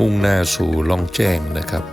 มุ่งหน้าสู่ล่องแจ้งนะครับ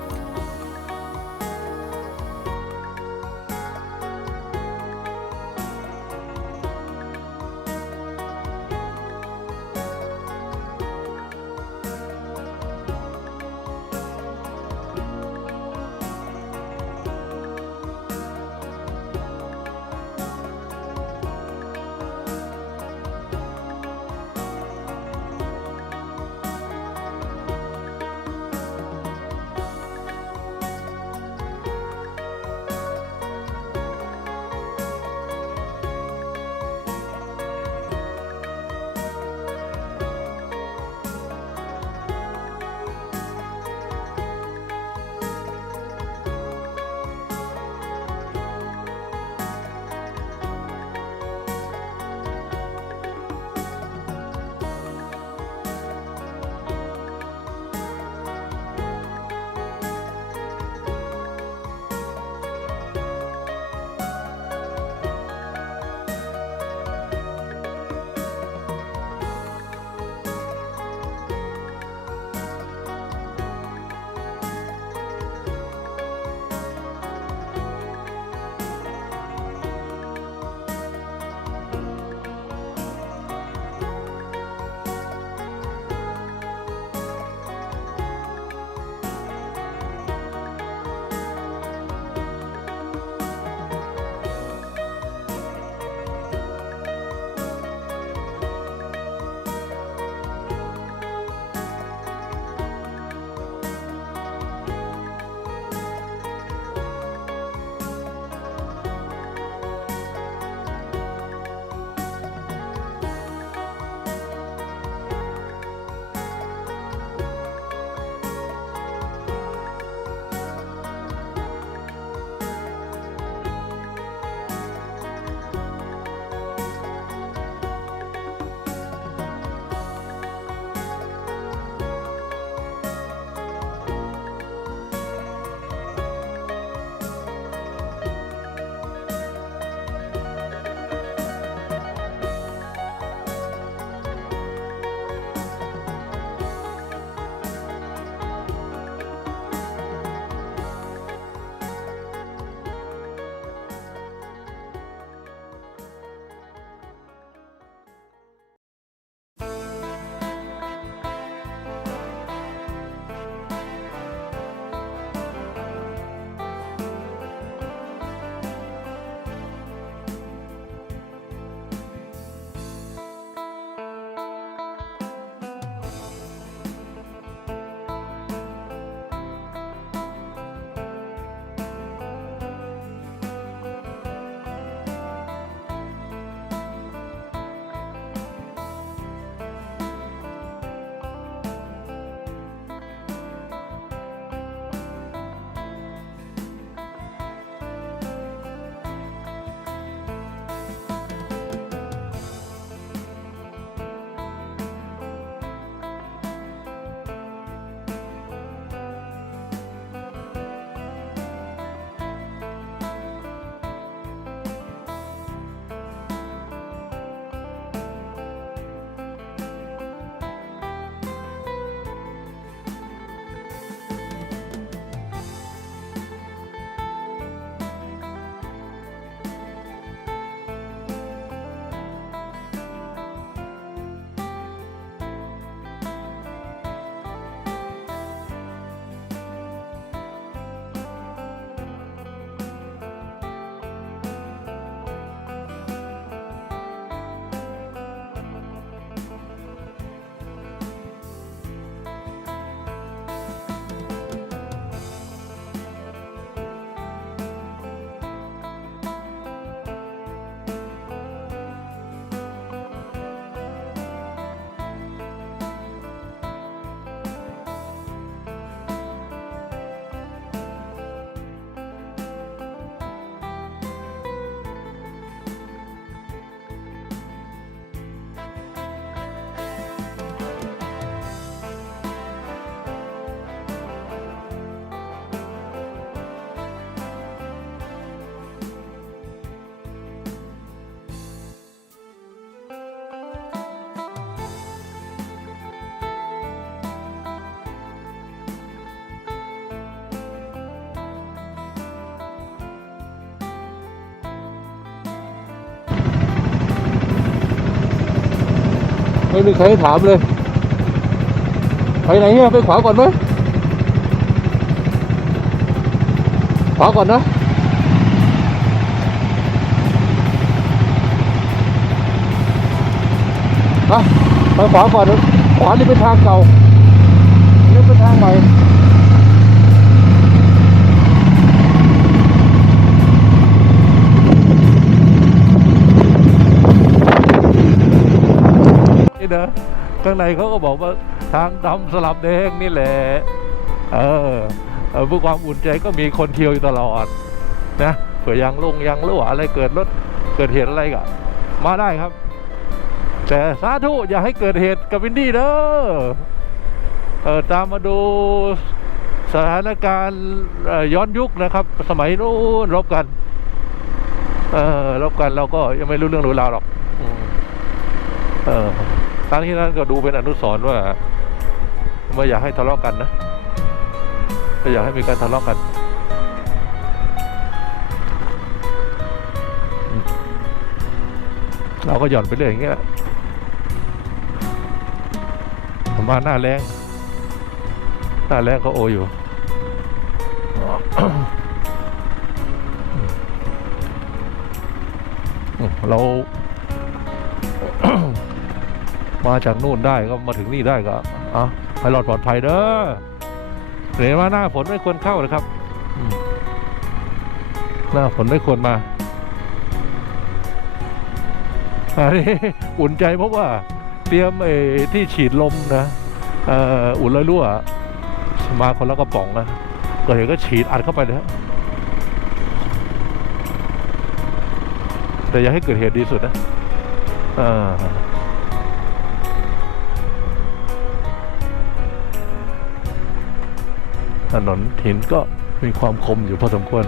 ไม่มีใครให้ถามเลยไปไหนเนี่ยไปขวาก่อนไหมขวาก่อนนะไปขวาก่อนขวานี่เป็นทางเก่านี่เป็นทางใหม่นี่นะข้างในเขาก็บอกว่าทางดำสลับแดงนี่แหละเพื่อความอุ่นใจก็มีคนเที่ยวอยู่ตลอดนะเผื่อยางรั่วอะไรเกิดรถเกิดเหตุอะไรก็มาได้ครับแต่สาธุอย่าให้เกิดเหตุกับวินดี้เด้อตามมาดูสถานการณ์ย้อนยุคนะครับสมัยนู้นรบกันเราก็ยังไม่รู้เรื่องรู้ราวหรอกครั้งที่นั้นก็ดูเป็นอนุสรณ์ว่าไม่อยากให้ทะเลาะกันนะไม่อยากให้มีการทะเลาะกันเราก็หย่อนไปเรื่อยอย่างเงี้ยมาหน้าแรงก็โออยู่ เรา มาจากนู่นได้ก็มาถึงนี่ได้ก็ให้รอดปลอดภัยเด้อเดี๋ยวมาหน้าฝนไม่ควรเข้าเลยครับหน้าฝนไม่ควรมาอันนี้อุ่นใจเพราะว่าเตรียมที่ฉีดลมนะอุ่นรั่วมาคนละกระป๋องนะก็เห็นก็ฉีดอัดเข้าไปเลยฮะแต่อย่าให้เกิดเหตุดีสุดนะถนนหินก็มีความคมอยู่พอสมควร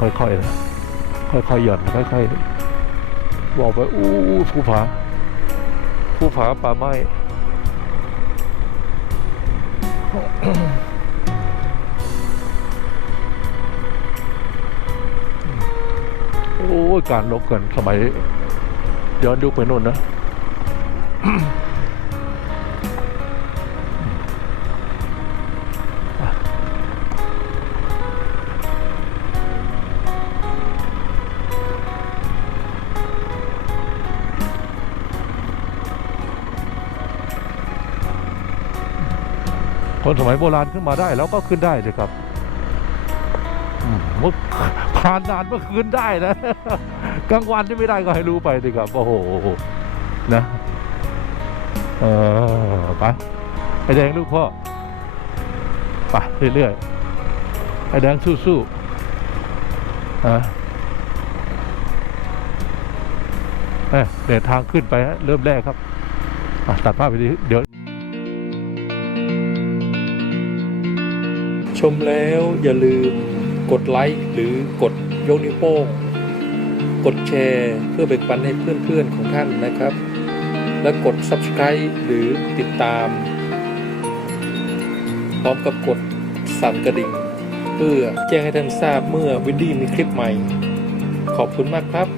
ค่อยๆนะค่อยๆหย่อนค่อยๆบอกไปภูผาป่าไม้การลบกันสมัยย้อนยุคไปโน่นนะคนสมัยโบราณขึ้นมาได้แล้วก็ขึ้นได้เลยครับผ่านนานเมื่อคืนได้นะกลางวันที่ไม่ได้ก็ให้รู้ไปดีครับโอ้โหนะไปไอ้แดงลูกพ่อไปเรื่อยๆไอ้แดงสู้ๆเดินทางขึ้นไปเริ่มแรกครับตัดภาพไปดีเดี๋ยวชมแล้วอย่าลืมกดไลค์หรือกดยกนิ้วโป้งกดแชร์เพื่อแบ่งปันให้เพื่อนๆของท่านนะครับและกด Subscribe หรือติดตามพร้อมกับกดสั่นกระดิ่งเพื่อแจ้งให้ท่านทราบเมื่อวินดี้มีคลิปใหม่ขอบคุณมากครับ